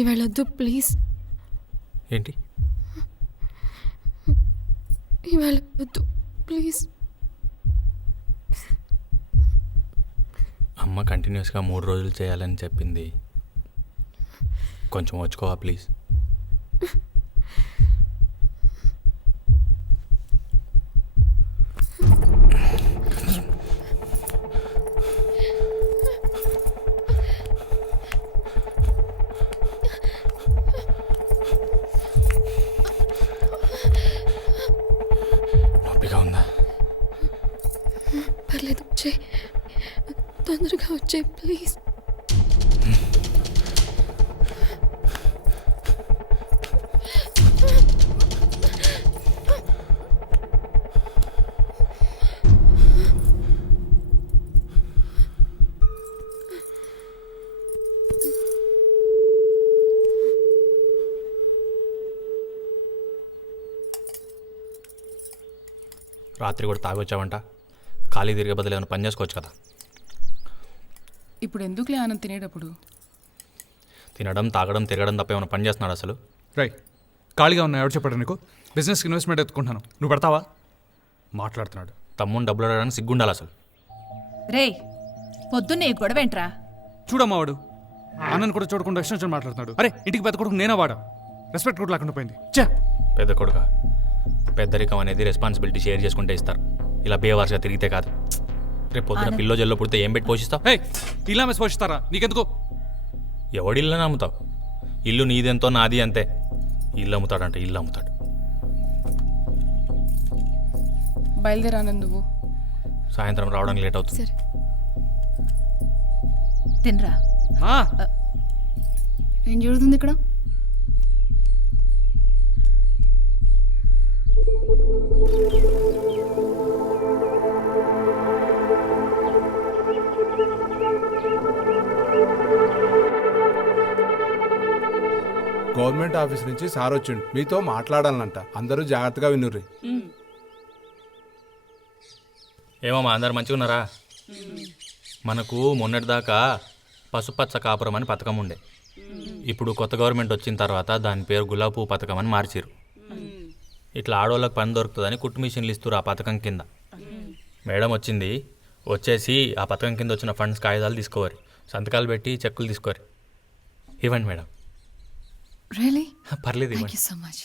ఇవాళ వద్దు ప్లీజ్. ఏంటి ఇవాళ వద్దు ప్లీజ్. అమ్మ కంటిన్యూస్గా 3 రోజులు చేయాలని చెప్పింది, కొంచెం వచ్చుకోవా ప్లీజ్. నొప్పిగా ఉందా? పర్లేదు వచ్చే, తొందరగా వచ్చే ప్లీజ్. రాత్రి కూడా తాగొచ్చావంట, ఖాళీ తిరిగే బదులు ఏమైనా పని చేసుకోవచ్చు కదా. ఇప్పుడు ఎందుకులే ఆనంద్ తినేటప్పుడు? తినడం తాగడం తిరగడం తప్ప ఏమైనా పని చేస్తున్నాడు అసలు? రైట్, ఖాళీగా ఉన్నా ఎవరు చెప్పాడు నీకు? బిజినెస్కి ఇన్వెస్ట్మెంట్ ఎత్తుకుంటున్నాను, నువ్వు పెడతావా? మాట్లాడుతున్నాడు. తమ్ముని డబ్బులు అడగడానికి సిగ్గుండాలి అసలు. రే పొద్దున్నే ఈ గొడవేంట్రా? చూడమ్మా వాడు అన్నను కూడా చూడకుండా ఇష్టం మాట్లాడుతున్నాడు. అరే ఇంటికి పెద్ద కొడుకు నేనా వాడా? రెస్పెక్ట్ కూడా లేకుండా పోయింది. చే పెద్ద కొడుక, పెద్దరికం అనేది రెస్పాన్సిబిలిటీ షేర్ చేసుకుంటే ఇస్తారు, ఇలా బేవార్స్గా తిరిగితే కాదు. రేపు పొద్దున పిల్లో జల్లో పుడితే ఏం పెట్టి పోషిస్తావు? హే, ఇలా మెస్ పోషిస్తారా? నీకెందుకు? ఎవడిల్లని అమ్ముతావు? ఇల్లు నీదెంతో నాది అంతే. ఇల్లు అమ్ముతాడంటే ఇల్లు అమ్ముతాడు. బయలుదేరా ఆనంద్ నువ్వు. సాయంత్రం రావడానికి లేట్ అవుతుంది. సరే తినరా. ఆ, ఏం జరుగుతుంది ఇక్కడ? గవర్నమెంట్ ఆఫీస్ నుంచి సార్ వచ్చిండు, మీతో మాట్లాడాలంట. అందరూ జాగ్రత్తగా వినుర్రి. ఏమమ్మా అందరు మంచిగా ఉన్నారా? మనకు మొన్నటిదాకా పసుపచ్చ కాపురం అని పథకం ఉండే, ఇప్పుడు కొత్త గవర్నమెంట్ వచ్చిన తర్వాత దాని పేరు గులాబీ పువ్వు పథకం అని మార్చిరు. ఇట్లా ఆడవాళ్ళకి పని దొరుకుతుందని కుట్టు మిషన్లు ఇస్తారు ఆ పథకం కింద. మేడం వచ్చింది, వచ్చేసి ఆ పథకం కింద వచ్చిన ఫండ్స్ కాగితాలు తీసుకోవాలి, సంతకాలు పెట్టి చెక్కులు తీసుకోవాలి. ఇవ్వండి మేడం. రియలీ? పర్లేదు థ్యాంక్ ఇవ్వండి. You so much.